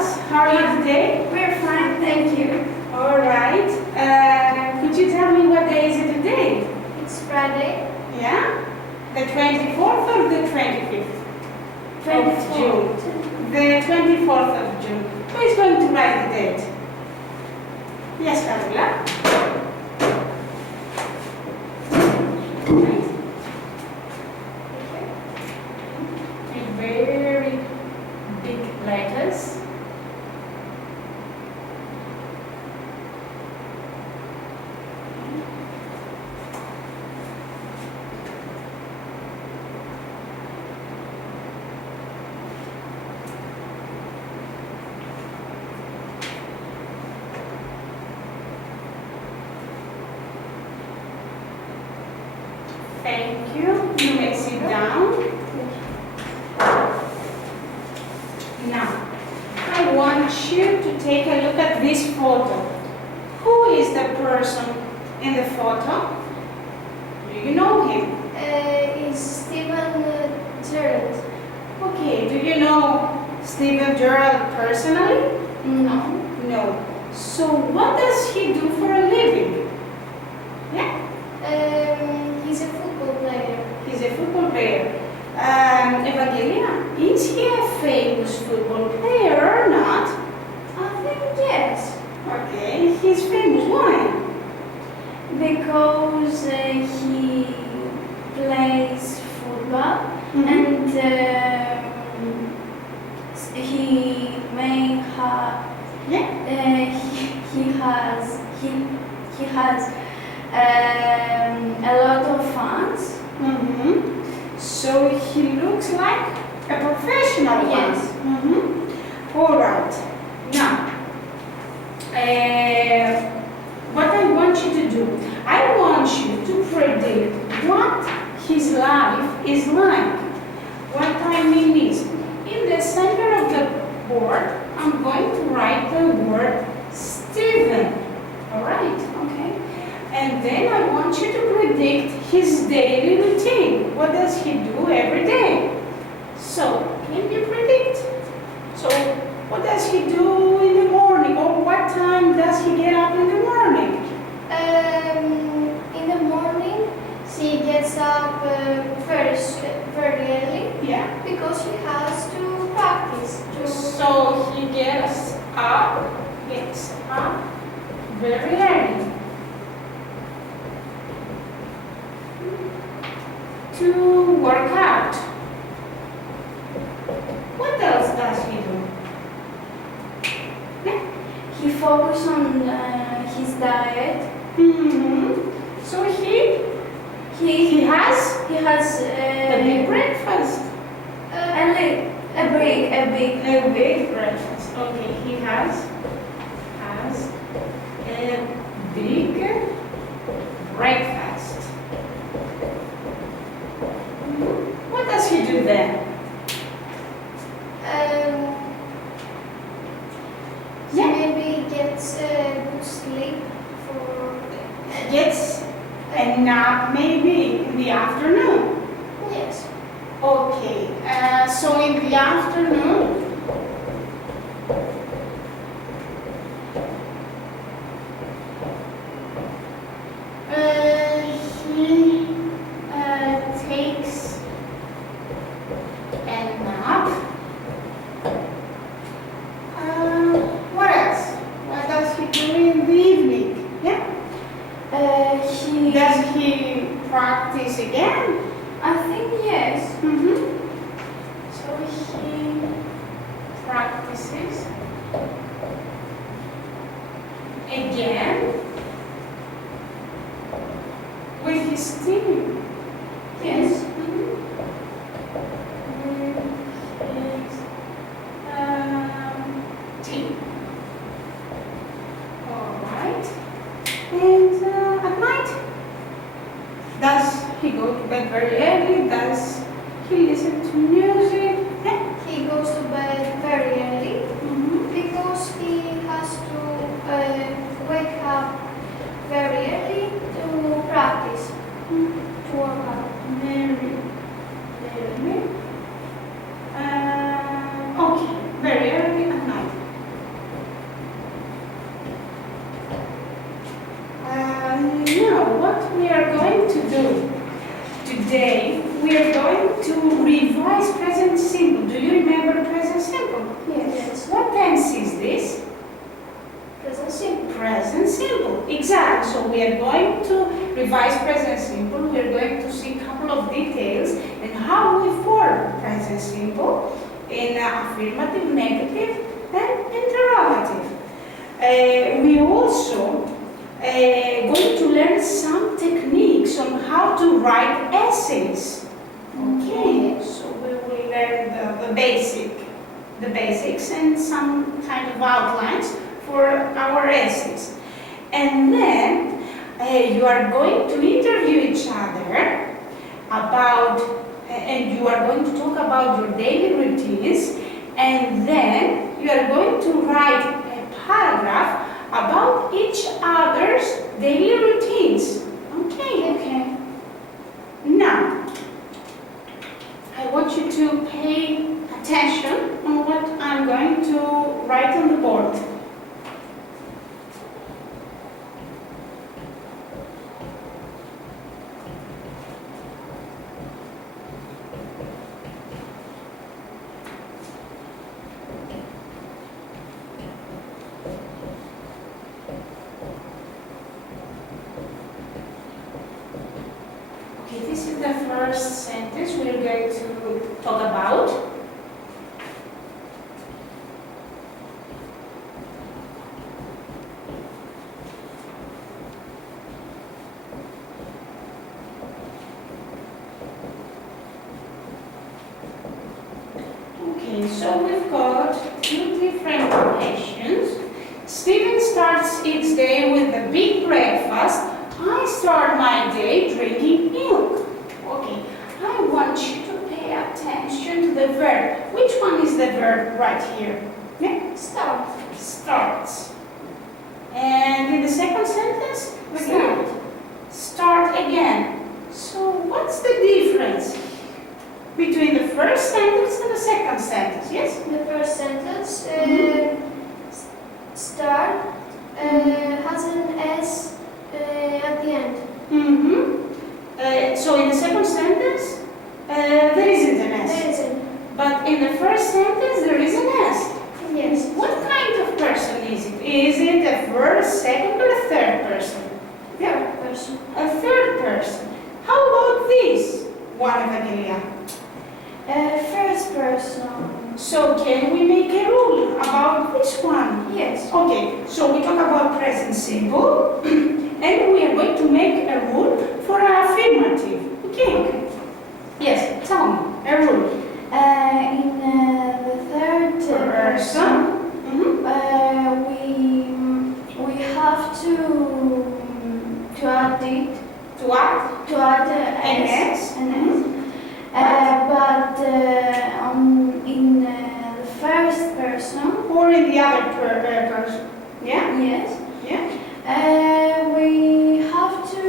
class. How are you today? We're fine, thank you. All right. Could you tell me what day is it today? It's Friday. Yeah? The 24th or the 25th? Of June. The 24th of June. Who is going to write the date? Yes, Carla. In very big letters. Thank you. You may sit down. Now, I want you to take a look at this photo. Who is the person in the photo? Do you know him? It's Stephen Gerald. Okay, do you know Stephen Gerald personally? No. No. So what does he do for a living? Yeah? He's a football player. He's a football player. Evangelia, is he a famous football player or not? I think yes. Okay, he's famous. Why? Because he plays football and he may have Yeah? he has a lot of fans. Mm-hmm. So he looks like a professional one. Yes. Mm-hmm. All right. Now, what I want you to do, I want you to predict what his life is like. What I mean is, in the center of the board, I'm going to write the word Stephen. All right? Okay. And then I want you to predict his daily routine. What does he do every day? So, can you predict? So, what does he do in the morning? Or what time does he get up in the morning? In the morning, she gets up very early Yeah. because she has to practice. So, he gets up very early to work out. What else does he do? Yeah. He focuses on his diet. Mm-hmm. So he has a big breakfast. A big breakfast. Okay, he has a big breakfast. What does he do then? He maybe gets good sleep for. Gets a nap maybe in the afternoon. Yes. Okay, so in the afternoon, he takes a nap. What else? What does he do in the evening? Yeah? Does he practice again? I think yes. Mm-hmm. So he practices again with his team. Yes. With in affirmative, negative, and interrogative. We also going to learn some techniques on how to write essays. Okay, so we will learn the basics and some kind of outlines for our essays. And then you are going to interview each other about, and you are going to talk about your daily routines, and then you are going to write a paragraph about each other's daily routines. Okay? Okay. Now, I want you to pay attention on what I'm going to write on the board. Okay, this is the first sentence we're going to talk about. Okay, so we've got two different occasions. Stephen starts each day with a big breakfast. I start my day drinking milk. Okay, I want you to pay attention to the verb. Which one is the verb right here? Yeah? Start. Starts. And in the second sentence? Start. Start again. So what's the difference between the first sentence and the second sentence? Yes? The first sentence, start, has an S at the end. So in the second sentence, there isn't an S. There isn't. But in the first sentence, there is an S. Yes. What kind of person is it? Is it a first, second, or a third person? Third person. A third person. How about this one, Evangelia? First person. So can we make a rule about this one? Yes. Okay, so we talk about present simple, and we are going to make a rule for our affirmative. Okay? Yes, tell me, a rule. In the third person, we have to add it. To add? To add An S. An S. But in the first person, Or in the other person? Yeah? yes, Yeah? we have to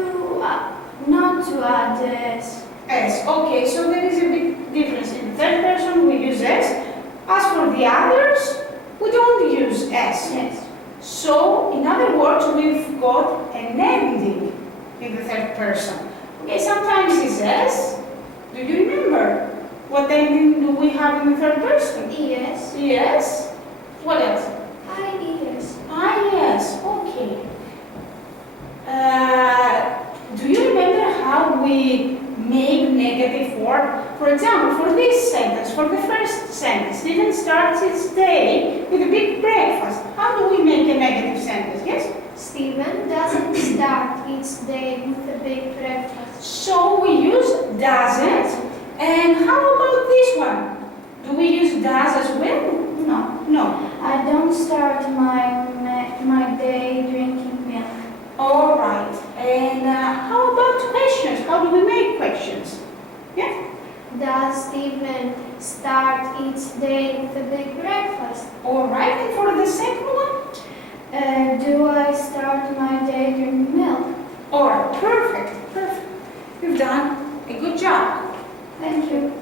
not to add S. S. Okay, so there is a big difference. In the third person, we use S. As for the others, we don't use S. Yes. So, in other words, we've got an ending in the third person. Okay, sometimes it's S. Do you remember what ending do we have in the third person? Yes. Yes. What else? Yes. Yes. Okay. Do you remember how we make negative form? For example, for this sentence, for the first sentence, Stephen starts his day with a big breakfast. How do we make a negative sentence? Yes? Stephen doesn't start each day with a big breakfast. So we use doesn't. And how about this one? Do we use does as well? No. No. I don't start my day drinking milk. All right. And how about questions? How do we make questions? Yeah? Does Stephen start each day with a big breakfast? All right. And for the second one? Do I start my day drinking milk? All right. Perfect. Perfect. You've done a good job. Thank you.